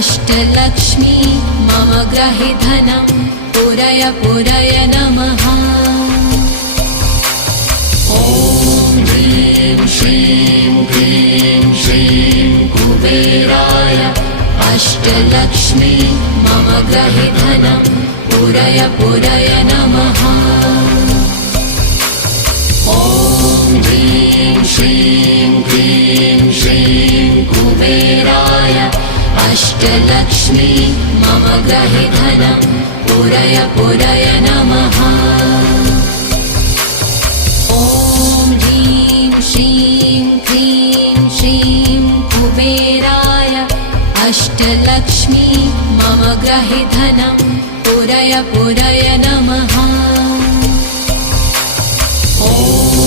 अष्टलक्ष्मी मम ग्रहे धनं पुरय पुरय नमः। ॐ ह्रीं श्रीं क्लीं श्रीं कुबेराय अष्टलक्ष्मी मम ग्रहे धनं पुरय पुरय नमः। ॐ ह्रीं श्रीं क्लीं श्रीं कुबेराय अष्टलक्ष्मी मम ग्रहे धनं पुरय पुरय नमः। ॐ ह्रीं श्रीं क्लीं श्रीं कुबेराय अष्टलक्ष्मी मम ग्रहे धनं पुरय पुरय नमः।